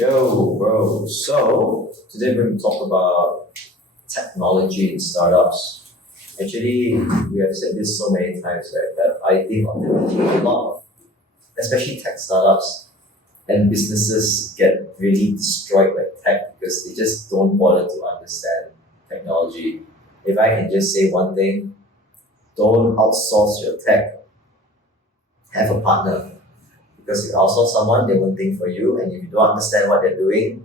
Yo, bro. So today we're going to talk about technology in startups. Actually, we have said this so many times, right? That I think ultimately a lot of, especially tech startups and businesses get really destroyed by tech because they just don't bother to understand technology. If I can just say one thing, don't outsource your tech. Have a partner. Because if you outsource someone, they won't think for you, and if you don't understand what they're doing,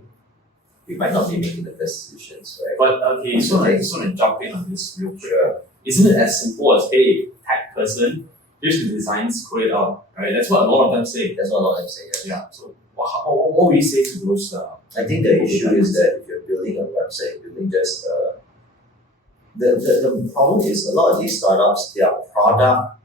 you might not be making the best decisions, right? But okay, so I just want to jump in on this real quick. Sure. Isn't it as simple as, hey, tech person, here's the designs, code it out, right? That's what a lot of them say. That's what a lot of them say. Yes. Yeah. So what would you say to those? I think the issue is that if you're building a website, building just the problem is a lot of these startups, their product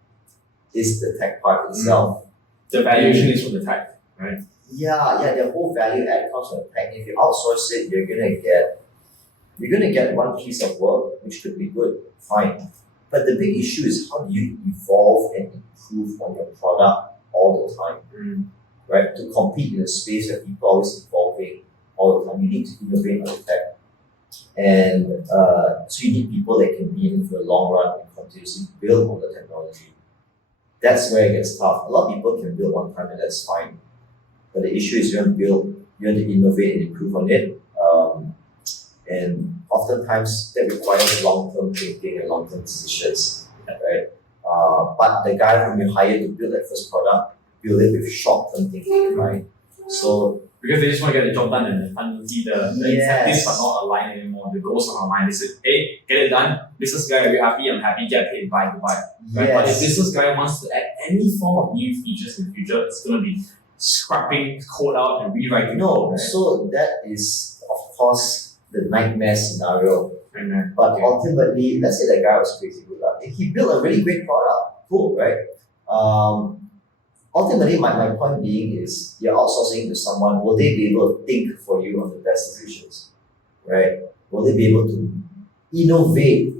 is the tech part itself. The valuation is from the tech, right? Yeah, their whole value add comes from the tech. If you outsource it, you're gonna get one piece of work which could be good, fine. But the big issue is how do you evolve and improve on your product all the time, right? To compete in a space where people are always evolving all the time, you need to innovate on the tech. And so you need people that can be in for the long run and continuously build on the technology. That's where it gets tough. A lot of people can build one time and that's fine. But the issue is you want to innovate and improve on it. And oftentimes that requires long-term thinking and long-term decisions, right? But the guy whom you hire to build that first product, build it with short-term thinking, right? So Because they just want to get the job done and finally the incentives are not aligned anymore. The goals are not aligned. They say, hey, get it done. Business guy, are you happy? I'm happy. Get paid. Bye. Right? But if business guy wants to add any form of new features in the future, it's going to be scrapping code out and rewriting code. Right? So that is, of course, the nightmare scenario. Right. But ultimately, let's say that guy was crazy good luck. He built a really great product. Cool, right? Ultimately, my point being is you're outsourcing to someone, will they be able to think for you on the best decisions, right? Will they be able to innovate?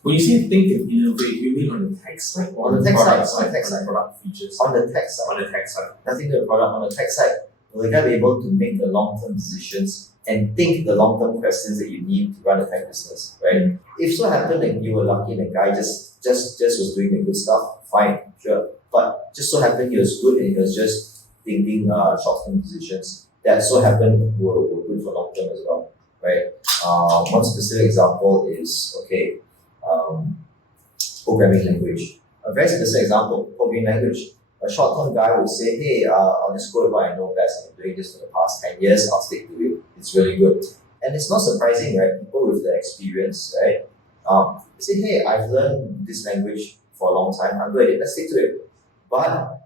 When you say think and innovate, you mean on the tech side or on the tech product side? On the tech side. Product features? On the tech side. On the tech side. Nothing to the product. On the tech side, will the guy be able to make the long-term decisions and think the long-term questions that you need to run a tech business, right? If so happened that you were lucky and the guy just was doing the good stuff, fine, sure. But just so happened he was good and he was just thinking short-term decisions that so happened were good for long-term as well, right? One specific example is, programming language. A very specific example, programming language. A short-term guy would say, hey, I'll just go with what I know best. I've been doing this for the past 10 years, I'll stick to it. It's really good. And it's not surprising, right? People with the experience, right? They say, hey, I've learned this language for a long time, I'm good at it, let's stick to it. But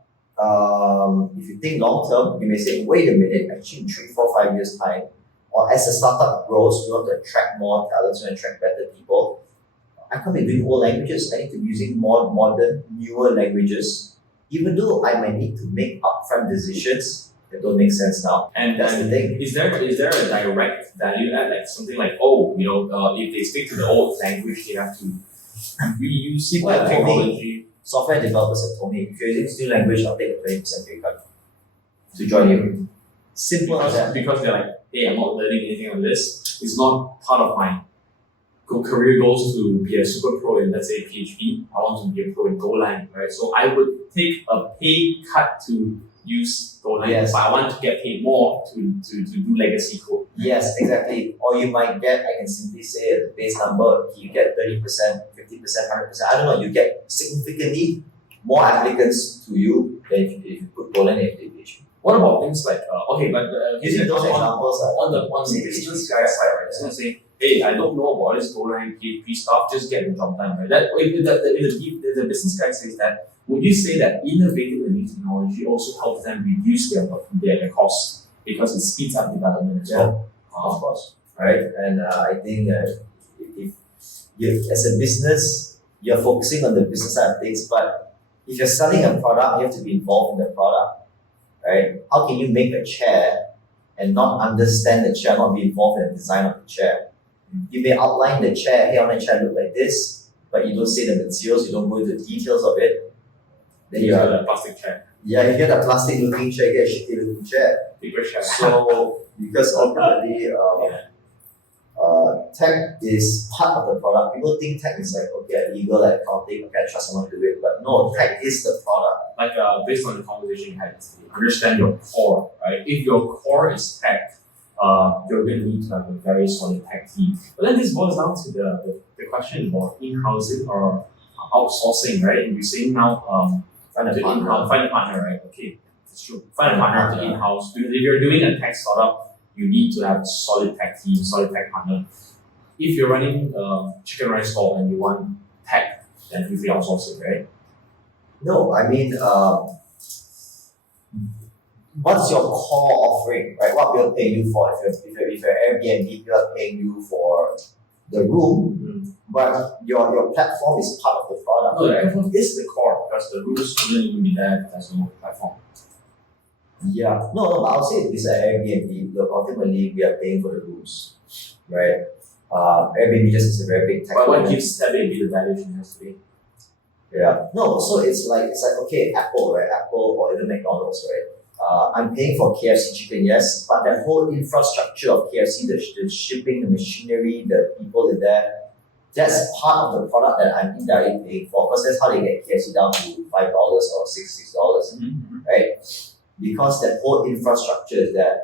if you think long term, you may say, wait a minute, actually in 3, 4, 5 years' time, or as a startup grows, we want to attract more talents and attract better people. I can't be doing old languages, I need to be using more modern, newer languages, even though I might need to make upfront decisions that don't make sense now. And that's the thing. Is there a direct value add, like something like, if they stick to the old language, they have to reuse the technology? Software developers have told me, if you're using this new language, I'll take a 20% pay cut to join you. Simple as that. Because they're like, hey, I'm not learning anything on this. It's not part of my career goals to be a super pro in, let's say, PHP. I want to be a pro in Golang, right? So I would take a pay cut to use Golang, but I want to get paid more to do legacy code. Yes, exactly. Or you might get, I can simply say a base number, you get 30%, 50%, 100%. I don't know, you get significantly more applicants to you than if you put Golang and PHP. What about things like, using those examples on the business guy side, right? It's going to say, hey, I don't know about this Golang PHP stuff, just get the job done, right? If the business guy says that, would you say that innovating the new technology also helps them reduce their costs because it speeds up development as well? Of course, right? And I think if you, as a business, you're focusing on the business side of things, but if you're selling a product, you have to be involved in the product, right? How can you make a chair and not understand the chair, not be involved in the design of the chair? You may outline the chair, hey, I want the chair to look like this, but you don't say the materials, you don't go into the details of it. Then you have a plastic chair. Yeah, you get a plastic looking chair, you get a shitty looking chair. Paper share. So because ultimately tech is part of the product. People think tech is like, okay, legal, like accounting, okay, I trust someone to do it. But no, tech is the product. Like based on the conversation you had yesterday, understand your core, right? If your core is tech, you're going to need to have a very solid tech team. But then this boils down to the question about in-housing or outsourcing, right? You're saying now Find a to partner. in-house, find a partner, right? Okay, it's true. Find a partner to in-house. Because if you're doing a tech startup, you need to have a solid tech team, solid tech partner. If you're running a chicken rice stall and you want tech, then you will outsource it, right? No, I mean, what's your core offering, right? What we're paying you for? If you're Airbnb, we are paying you for the room, but your platform is part of the product. No, the platform is the core because the rules wouldn't even be there if there's no platform. Yeah, no, but I'll say this at Airbnb. Look, ultimately, we are paying for the rooms, right? Airbnb just is a very big tech. But what gives Airbnb the valuation has to be? Yeah, no, so it's like okay, Apple, right? Apple or even McDonald's, right? I'm paying for KFC chicken, yes, but that whole infrastructure of KFC, the shipping, the machinery, the people in there, that's part of the product that I'm indirectly paying for, because that's how they get KFC down to $5 or $6, right? Because that whole infrastructure is there.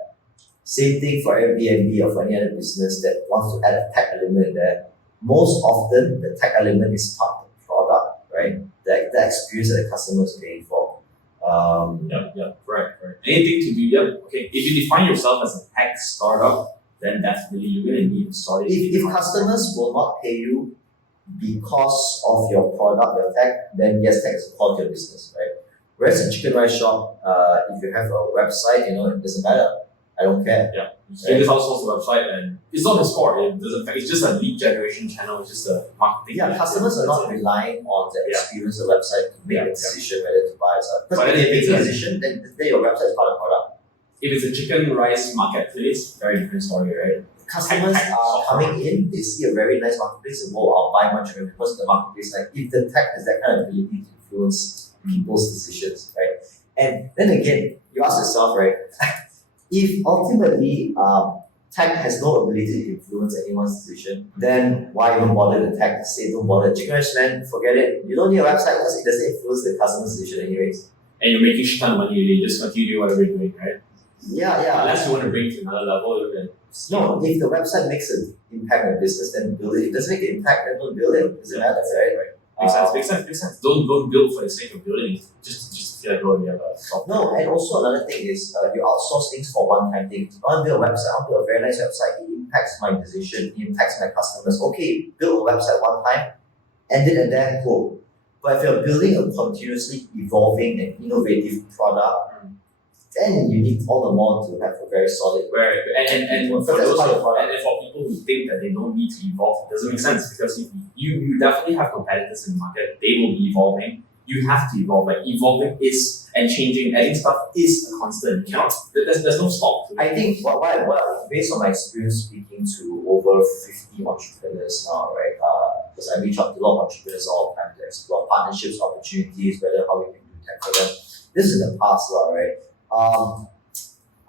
Same thing for Airbnb or for any other business that wants to add a tech element in there. Most often, the tech element is part of the product, right? The experience that the customer is paying for. Right. Anything to do, okay. If you define yourself as a tech startup, then definitely you're going to need to start it. If customers will not pay you because of your product, your tech, then yes, tech is part of your business, right? Whereas a chicken rice shop, if you have a website, it doesn't matter. I don't care. Yeah. You just outsource the website and it's not the score. It's just a lead generation channel. It's just a marketing. Yeah, customers are not relying on the experience of the website to make a decision whether to buy or not. Because if they make a decision, then your website is part of the product. If it's a chicken rice marketplace, very different story, right? Customers are coming in, they see a very nice marketplace, and I'll buy much of it because of the marketplace. Like if the tech has that kind of ability to influence people's decisions, right? And then again, you ask yourself, right? If ultimately tech has no ability to influence anyone's decision, then why even bother the tech to say don't bother? Chicken rice man, forget it. You don't need a website because it doesn't influence the customer's decision anyways. And you're making shit ton of money, you just continue doing whatever you're doing, right? Yeah. Unless you want to bring it to another level, then no, if the website makes an impact on the business, then build it. If it doesn't make an impact, then don't build it. Doesn't matter, right? Makes sense. Don't build for the sake of building. Just feel like you have a software. No, and also another thing is you outsource things for one-time things. I want to build a website. I want to build a very nice website. It impacts my decision. It impacts my customers. Okay, build a website one time, end it and then go. But if you're building a continuously evolving and innovative product, then you need all the more to have a very solid. And for people who think that they don't need to evolve, it doesn't make sense because if you definitely have competitors in the market, they will be evolving. You have to evolve. Like evolving is and changing, adding stuff is a constant. You cannot. There's no stop. I think what based on my experience speaking to over 50 entrepreneurs now, right? Because I reach out to a lot of entrepreneurs all the time to explore partnerships, opportunities, whether how we can do tech for them. This is in the past, right? All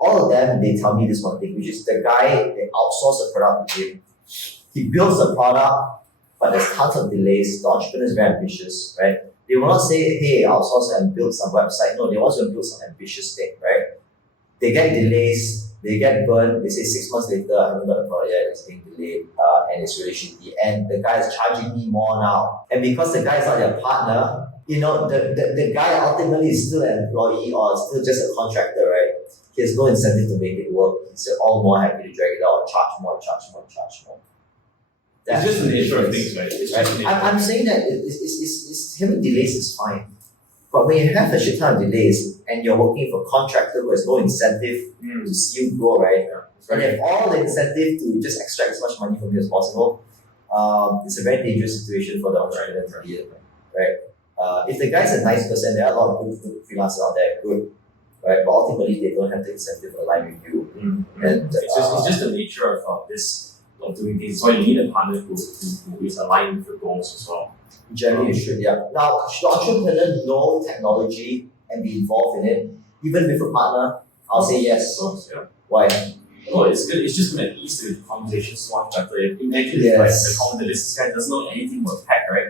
of them, they tell me this one thing, which is the guy, they outsource the product to him. He builds the product, but there's tons of delays. The entrepreneur is very ambitious, right? They will not say, hey, outsource and build some website. No, they want to build some ambitious thing, right? They get delays, they get burned. They say 6 months later, I haven't got the product yet, it's being delayed, and it's really shitty. And the guy is charging me more now. And because the guy is not their partner, the guy ultimately is still an employee or still just a contractor, right? He has no incentive to make it work. He's all more happy to drag it out, charge more. It's just the nature of things, right? I'm saying that it's having delays is fine. But when you have a shit ton of delays and you're working for a contractor who has no incentive to see you grow, right? And they have all the incentive to just extract as much money from you as possible, it's a very dangerous situation for the entrepreneur to be in, right? If the guy's a nice person, there are a lot of good freelancers out there, good, right? But ultimately, they don't have the incentive to align with you. And it's just the nature of doing things. So you need a partner who is aligned with your goals as well. Generally, you should, yeah. Now, should the entrepreneur know technology and be involved in it, even with a partner, I'll say yes. Of course, yeah. Why? Oh, it's good. It's just going to ease the conversation so much better. Imagine Yes. if the business guy doesn't know anything about tech, right?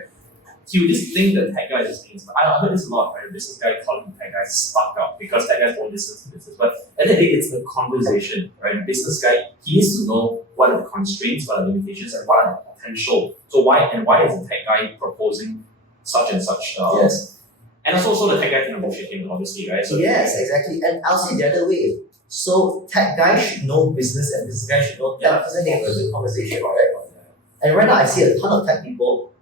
He would just think the tech guy is things. I heard this a lot, right? The business guy calling the tech guy stuck up because tech guys won't listen to business. But at the end of the day, it's the conversation, right? The business guy, he needs to know what are the constraints, what are the limitations, and what are the potential. So why is the tech guy proposing such and such? Yes. And also the tech guy can bullshit him, obviously, right? So Yes, exactly. And I'll say the other way. So tech guy should know business and business guy should know tech because then they have a good conversation, right? And right now I see a ton of tech people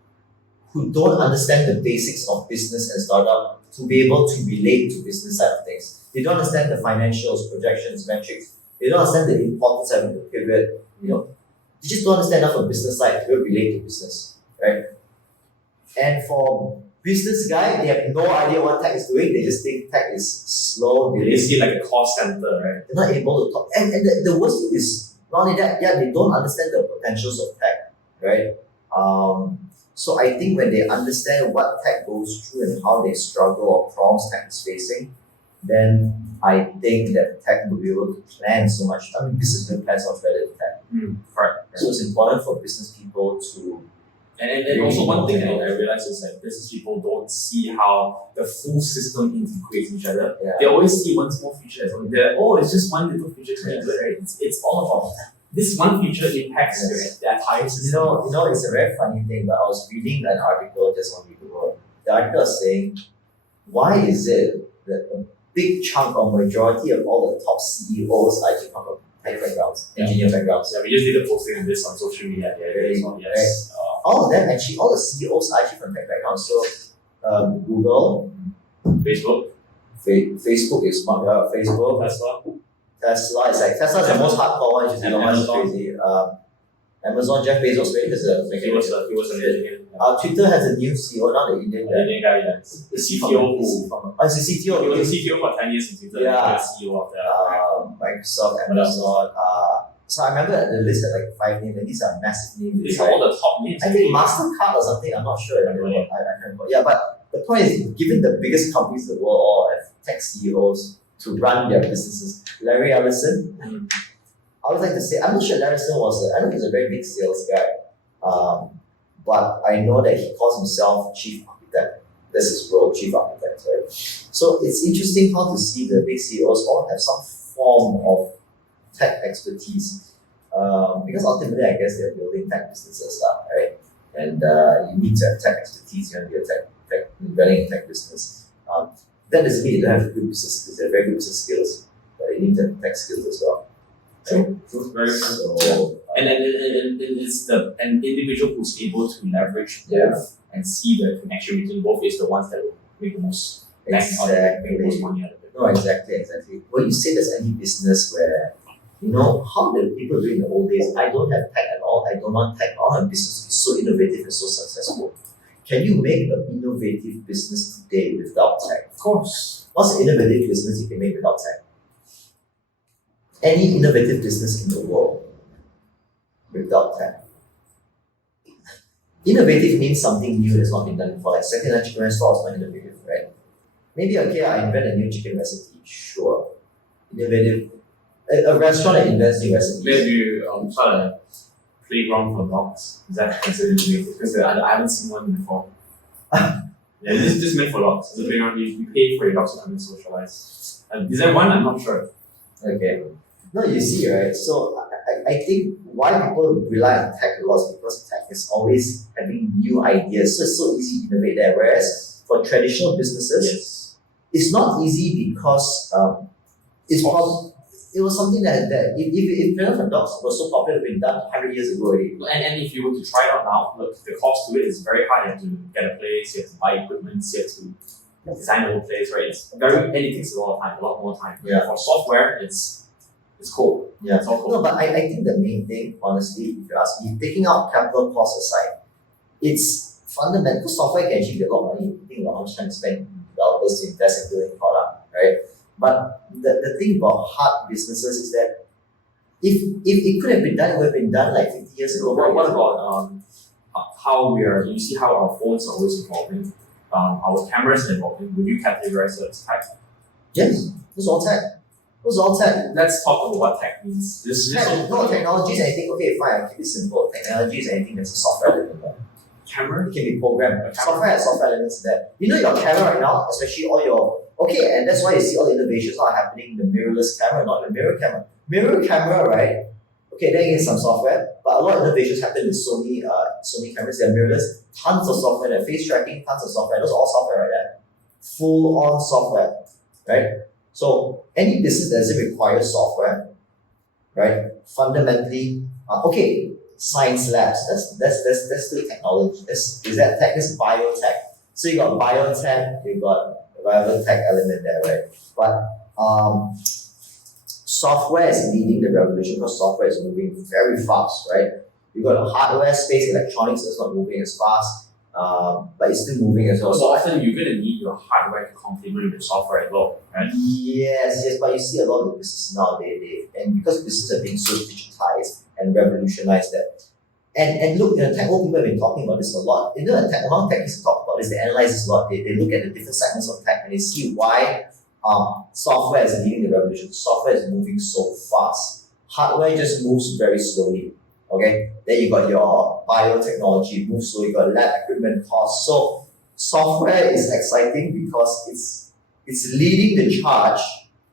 who don't understand the basics of business and startup to be able to relate to business side of things. They don't understand the financials, projections, metrics. They don't understand the importance of the pivot. They just don't understand enough of business side to relate to business, right? And for business guy, they have no idea what tech is doing. They just think tech is slow. they see like a cost center, right? They're not able to talk. And the worst thing is, not only that, they don't understand the potentials of tech, right? So I think when they understand what tech goes through and how they struggle or problems tech is facing, then I think that tech will be able to plan so much. I mean, business will plan so much better than tech. Correct. So it's important for business people to. And also one thing I realize is that business people don't see how the full system integrates each other. Yeah. They always see one small feature as well. It's just one little feature. Right? It's all about this one feature impacts the entire system. It's a very funny thing, but I was reading an article just 1 week ago. The article was saying, why is it that a big chunk or majority of all the top CEOs are actually come from tech backgrounds, engineer backgrounds? Yeah, we just did a posting on this on social media. Yes. All of them actually, all the CEOs are actually from tech backgrounds. So Google, Facebook, Facebook is Facebook, Tesla is the most hardcore one, which is Amazon. crazy. Amazon, Jeff Bezos, right? He was an engineer. Twitter has a new CEO now, the Indian guy. Indian guy, yeah. The CTO It's the CTO. He was the CTO for 10 years in Twitter. Yeah. The CEO of the Microsoft, Amazon. So I remember the list had like 5 names, and these are massive names. These are all the top names. I think MasterCard or something, I'm not sure. I can't remember. Yeah, but the point is, given the biggest companies in the world all have tech CEOs to run their businesses, Larry Ellison, I would like to say, I'm not sure Larry Ellison I know he's a very big sales guy, but I know that he calls himself chief architect. That's his role, chief architect, right? So it's interesting how to see the big CEOs all have some form of tech expertise, because ultimately, I guess they're building tech businesses, right? And you need to have tech expertise. You want to be running a tech business. That doesn't mean you don't have good business skills. They have very good business skills, but you need to have tech skills as well. True. Very true. So, and it's an individual who's able to leverage both and see the connection between both is the ones that will make the most make the most money out of it. No, exactly. Well, you say there's any business where, how the people do in the old days, I don't have tech at all, I don't want tech, I want a business to be so innovative and so successful. Can you make an innovative business today without tech? Of course. What's an innovative business you can make without tech? Any innovative business in the world without tech. Innovative means something new that's not been done before. Like second-hand chicken store is not innovative, right? Maybe, I invent a new chicken recipe. Sure. Innovative. A restaurant that invents new recipes. Maybe you start a playground for dogs. Is that considered innovative? Because I haven't seen one before. This is just meant for dogs. It's a playground. You pay for your dogs to come and socialize. Is there one? I'm not sure. Okay. No, you see, right? So I think why people rely on tech a lot is because tech is always having new ideas. So it's so easy to innovate there. Whereas for traditional businesses, it's not easy because it was something that if Planet for Dogs was so popular, it would have been done 100 years ago already. And if you were to try it out now, look, the cost to it is very high. You have to get a place, you have to buy equipment, you have to design the whole place, right? And it takes a lot of time, a lot more time. Yeah. For software, it's cool. Yeah. It's all cool. No, but I think the main thing, honestly, if you ask me, taking out capital costs aside, it's fundamental. Software can achieve a lot of money. You think about how much time to spend developers to invest in building product, right? But the thing about hard businesses is that if it could have been done, it would have been done like 50 years ago. What about how you see how our phones are always evolving? our cameras and evolving, would you categorize it as tech? Yes, those are all tech. Those are all tech. Let's talk about what tech means. Technology is anything. Okay, fine. I'll keep it simple. Technology is anything that's a software element. Camera? It can be programmed. Software has software elements there. You know your camera right now, especially all your and that's why you see all the innovations are happening in the mirrorless camera, not the mirror camera. Mirror camera, right? Okay, then you get some software, but a lot of innovations happen with Sony cameras. They're mirrorless. Tons of software there. Face tracking, tons of software. Those are all software right there. Full on software, right? So any business that doesn't require software, right? Fundamentally, science labs. That's still technology. Is that tech? This is biotech. So you got biotech, you got biotech element there, right? But software is leading the revolution because software is moving very fast, right? You got a hardware space, electronics is not moving as fast, but it's still moving as well. So often you're going to need your hardware to complement your software as well, right? Yes, but you see a lot of the businesses nowadays, and because businesses are being so digitized and revolutionized that. And look, tech people have been talking about this a lot. Among techies talk about this, they analyze this a lot. They look at the different segments of tech and they see why software is leading the revolution. Software is moving so fast. Hardware just moves very slowly. Okay, then you got your biotechnology moves slowly. You got lab equipment costs. So software is exciting because it's leading the charge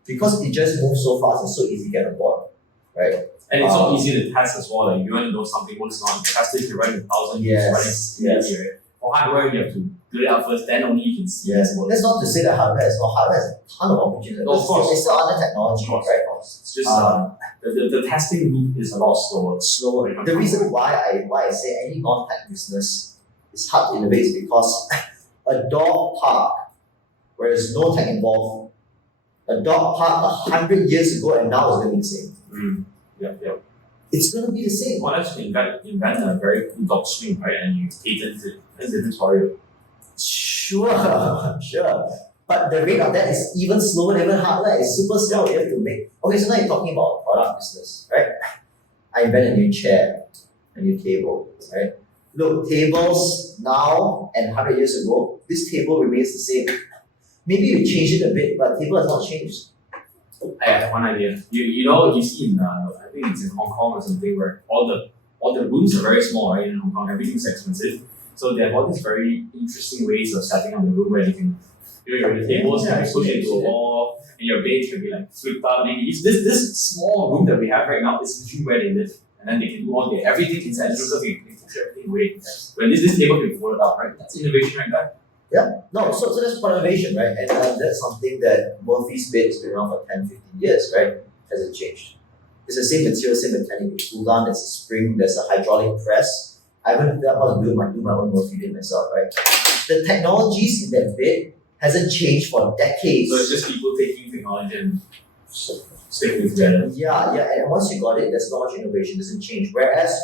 because it just moves so fast and so easy to get on board, right? And it's so easy to test as well. Like, you want to know something works not, test it, you run 1,000 yes. Right? For hardware, you have to build it out first, then only you can see yes. it. That's not to say that hardware is not. Hardware has a ton of opportunities. No, of course. It's still under technology, right? It's just the testing loop is a lot slower. The reason why I say any non-tech business is hard to innovate is because a dog park where there's no tech involved, a dog park 100 years ago and now is going to be the same. Yeah. It's going to be the same. Well, let's invent a very cool dog swing, right? And you patent it. That's a different story. Sure. But the rate of that is even slower than even hardware. It's super slow. You have to make. Okay, so now you're talking about product business, right? I invent a new chair, a new table, right? Look, tables now and 100 years ago, this table remains the same. Maybe you change it a bit, but table has not changed. I have one idea. You see in I think it's in Hong Kong or something where all the rooms are very small, right? In Hong Kong, everything's expensive. So they have all these very interesting ways of setting up the room where you can, your tables can be pushed into a wall, and your bed can be like flipped up. This small room that we have right now is literally where they live, and then they can do all everything inside the room because they push everything away. When this table can be folded up, right? That's innovation right there. Yeah, no, so that's part of innovation, right? And that's something that Murphy's bed has been around for 10, 15 years, right? Hasn't changed. It's the same material, same mechanic. You pull down, there's a spring, there's a hydraulic press. I haven't figured out how to do my own Murphy bed myself, right? The technologies in that bed hasn't changed for decades. So it's just people taking technology and sticking it together. Yeah, and once you got it, there's not much innovation, doesn't change. Whereas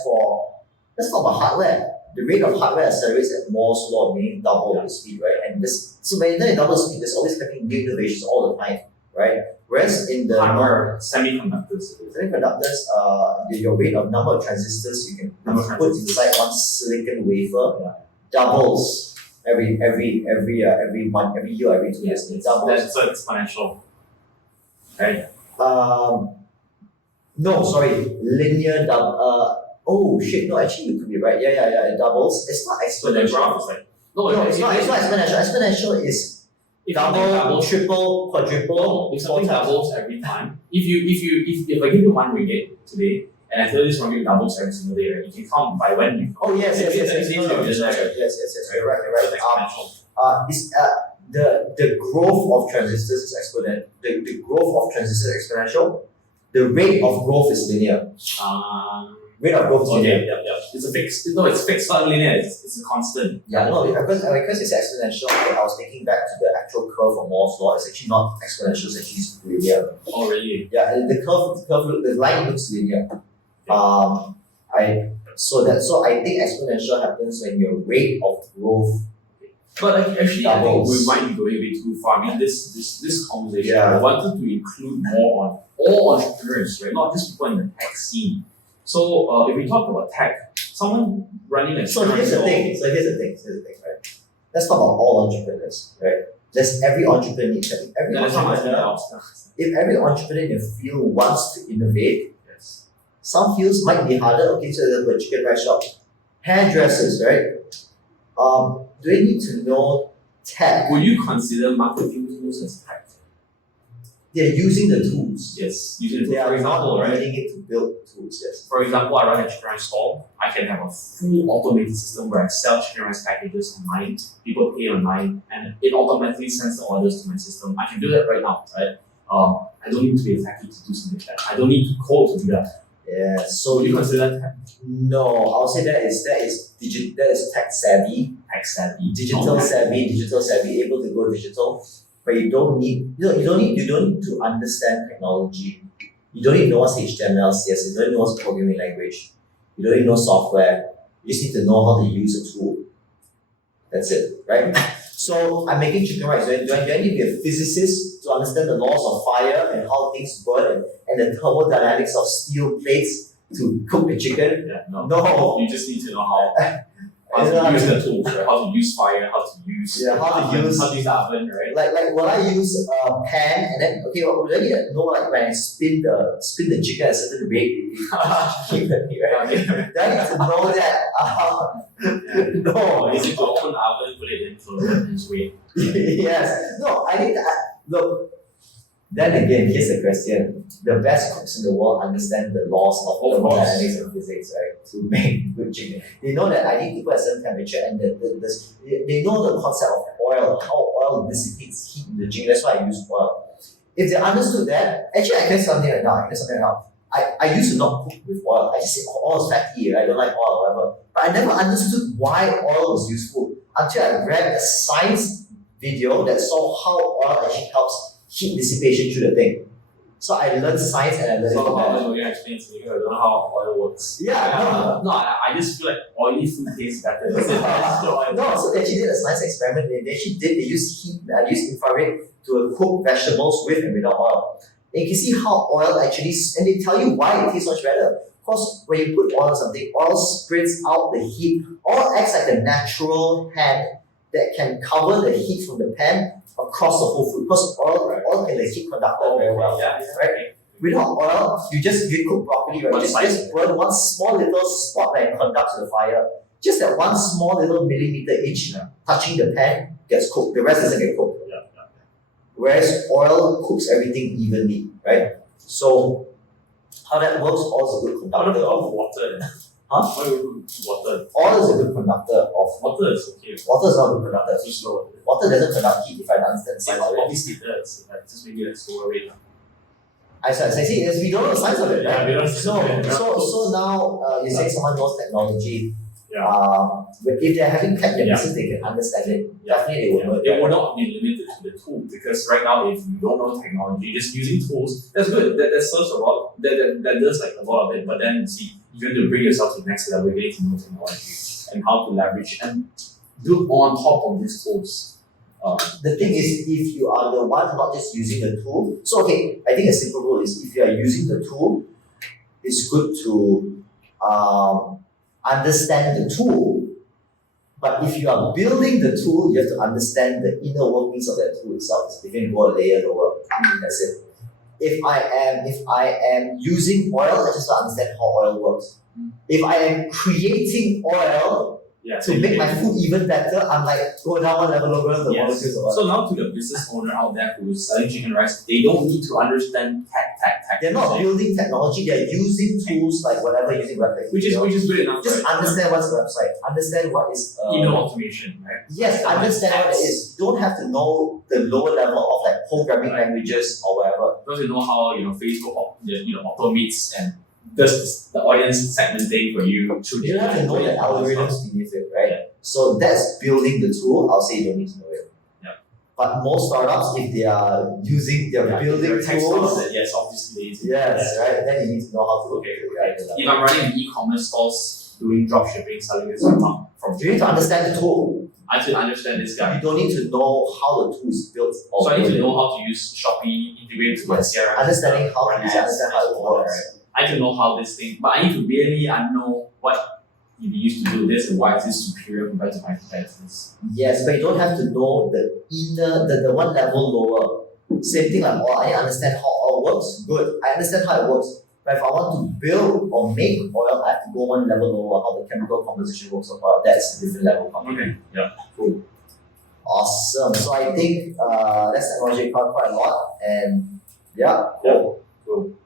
let's talk about hardware. The rate of hardware accelerates at Moore's law, meaning double the speed, right? And so when you double speed, there's always happening new innovations all the time, right? Whereas in the hardware, semiconductors, your rate of number of transistors you can put inside one silicon wafer doubles every month, every year, every 2 years. It doubles. That's so exponential, right? No, sorry, linear double. Oh shit! No, actually, you could be right. Yeah. It doubles. It's not exponential. So the graph is like it's not exponential. Exponential is double, triple, quadruple. If something doubles every time, if I give you $1 today, and I tell you this one doubles every single day, right? You can count by when you. Oh yes. Yes. You're right. It's the growth of transistors is exponential. The growth of transistors is exponential. The rate of growth is linear. Rate of growth is linear. Yeah. It's fixed, not linear. It's a constant. Yeah, no, because it's exponential. I was thinking back to the actual curve of Moore's law. It's actually not exponential. It's actually linear. Oh, really? Yeah, the line looks linear. So I think exponential happens when your rate of growth. But actually, I think we might be going a bit too far. I mean, this conversation, I wanted to include more on all entrepreneurs, right? Not just people in the tech scene. So if we talk about tech, someone running a So here's the thing, right? let's talk about all entrepreneurs, right? Every entrepreneur needs that. If every entrepreneur in the field wants to innovate, Yes. some fields might be harder. Okay, so there's a chicken rice shop, hairdressers, right? Do they need to know tech? Would you consider marketing tools as tech? They're using the tools. Yes. Using the They tools. For are example, not right? needing it to build tools. Yes. For example, I run a chicken rice stall. I can have a full automated system where I sell chicken rice packages online. People pay online, and it automatically sends the orders to my system. I can do that right now, right? I don't need to be a techie to do something like that. I don't need to code to do that. Yeah. So So would you consider that tech? no, I'll say that is tech savvy, Tech savvy? digital savvy, able to go digital. But you don't need to understand technology. You don't need to know what's HTML, CSS. You don't need to know what's programming language. You don't need to know software. You just need to know how to use a tool. That's it, right? So I'm making chicken rice. Do I need to be a physicist to understand the laws of fire and how things burn and the thermodynamics of steel plates to cook the chicken? Yeah, no. No. You just need to know how to use the tools, right? How to use fire, how to use How to use the oven, right? like will I use a pan and then would I need to know like when I spin the chicken at a certain rate keep the heat, right? Do I need to know that? No. Is it to open the oven, put it in so that it's weight? Yes. No, I need to look. Then again, here's the question. The best cooks in the world understand the laws of thermodynamics and physics, right? To make good chicken. They know that I need to put a certain temperature and they know the concept of oil, how oil dissipates heat in the chicken. That's why I use oil. If they understood that, actually I can something right now. I used to not cook with oil. I just say oil is fatty, I don't like oil, whatever. But I never understood why oil was useful until I read a science video that saw how oil actually helps heat dissipation through the thing. So I learned science and I learned it So from how that. do you explain to me? I don't know how oil works. Yeah, No, I just feel like oily food tastes better. That's it. no, so they actually did a science experiment. They used heat, used infrared to cook vegetables with and without oil. And you can see how oil actually, and they tell you why it tastes much better. Because when you put oil on something, oil spreads out the heat. Oil acts like a natural hand that can cover the heat from the pan across the whole food. Because oil can the heat conductor very well. Yeah. Right? Without oil, you cook broccoli, right? Just burn one small little spot that conducts the fire. Just that one small little millimeter inch touching the pan gets cooked. The rest doesn't get cooked. Whereas oil cooks everything evenly, right? So how that works, oil is a good conductor of water. Huh? What do you do? Water. Oil is a good conductor of Water is okay. water is not a good conductor. Too slow. Water doesn't conduct heat if I understand the science of it. Obviously it does. Just maybe a slower rate. I see, yes, we don't know the science of it, Yeah, right? we don't know. So now you say someone knows technology. Yeah. But if they're having tech business, they can understand it. Definitely they will know It will not be limited to the tool because right now if you don't know technology, just using tools, that's good. That serves a lot. That does like a lot of it. But then see, if you want to bring yourself to the next level, you need to know technology and how to leverage and build on top of these tools. The thing is, if you are the one not just using the tool, so okay, I think a simple rule is if you are using the tool, it's good to understand the tool. But if you are building the tool, you have to understand the inner workings of that tool itself. You can go a layer lower. That's it. If I am using oil, I just want to understand how oil works. If I am creating oil to make my food even better, I'm like go down one level over the molecules of oil. So now to the business owner out there who is selling chicken rice, they don't need to understand tech. They're not building technology, they're using tools like whatever using website. Which is good enough. Just understand what's the website. Understand what is email automation, right? Yes, understand what it is. You don't have to know the lower level of like programming languages or whatever. Because you know how Facebook automates and does the audience segmenting for you. You don't have to know the algorithms beneath it, right? So that's building the tool. I'll say you don't need to know it. Yeah. But most startups, if they are building tools, yes, obviously. Yes, right. Then you need to know how to. Okay. If I'm running an e-commerce stores, doing drop shipping, selling this from you need to understand the tool. I need to understand this guy. You don't need to know how the tool is built. So I need to know how to use Shopee, integrate to my CRM. Understanding how to use it, understand how it works. I need to know how this thing, but I need to really know what if you used to do this and why is this superior compared to my competitors? Yes, but you don't have to know the inner, the one level lower. Same thing like, I understand how oil works. Good, I understand how it works. But if I want to build or make oil, I have to go one level lower, how the chemical composition works of oil. That's a different level. Okay, yeah, cool. Awesome. So I think that's technology covered quite a lot. And yeah, Yeah, cool.